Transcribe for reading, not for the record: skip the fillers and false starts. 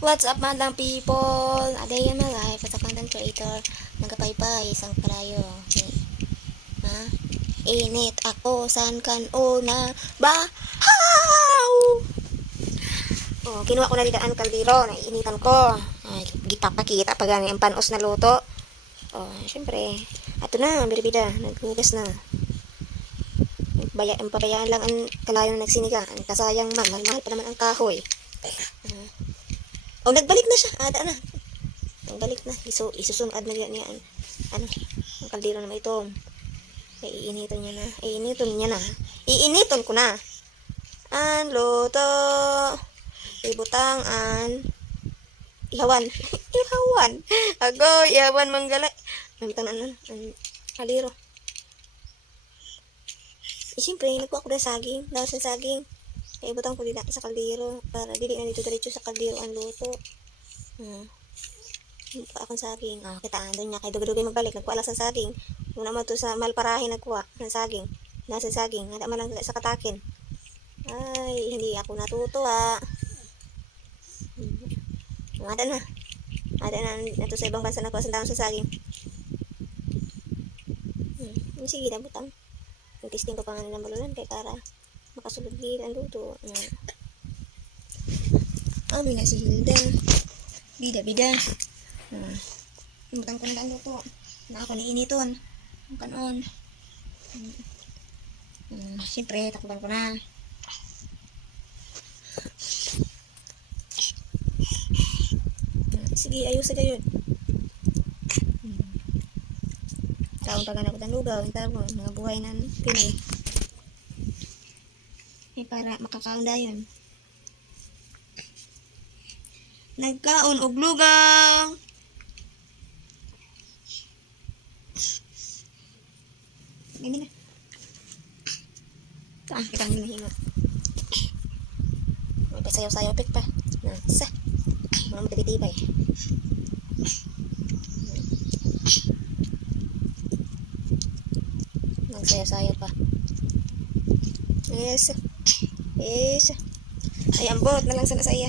What's up, madlang people? A day in my life as a content creator. Nagapaypay, isang kalayo. Ha? Init ako, san kan una bahaw! Oh, kinuha ko na dito ang kaldero. Naiinitan ko. Ay, gitapakita pag ang panos na luto. Oh, syempre. Ato na, biribida. Naghugas na. Ang pabayaan lang ang kalayo na nagsiniga. Ang kasayang man. Mahal pa naman ang kahoy. Oh, nagbalik na siya. Ada na. Nagbalik na. Isusunod na niya ang kaldero na may ito. Iiniton niya na. Iiniton ko na. Ang luto. Ibutang an. Ihawan. Ihawan. Ago, ihawan manggala. Mamitan ang kaldero. Siyempre, nagkuha ko na saging. Dawas ng saging. Ibutang ko dito sa kaldero para dili na dito diretso sa kaldero ang luto. Akong saging. Kitaan doon niya kay dugay magbalik. Nagkuha lang sa saging. Una mo to sa malparahin nagkuha ng saging. Nasa saging. Handa man lang sa katakin. Ay, hindi ako natutuwa. Ada na. Ada na nato sa ibang bansa nagkuha sa dami sa saging. Sige na butang. Testing ko pa nga ng balulan kay para makasulod din ang luto. Amin na si Hilda. Bida. Butang ko na ang luto. Na ako niiniton. Ang kanon. Siyempre, takpan ko na. Sige, ayos sa gayon. Taong tagan ako ng lugaw. Mga buhay ng Pinoy. Para makakaunda yun. Nagkaon og lugaw. Gani na. Kita ang hinahinga. May pasayaw-sayaw pit pa. Isa. Mga matitibay. Nagsayaw-sayaw pa. Yes. Ay, ambot na lang sana sa iya.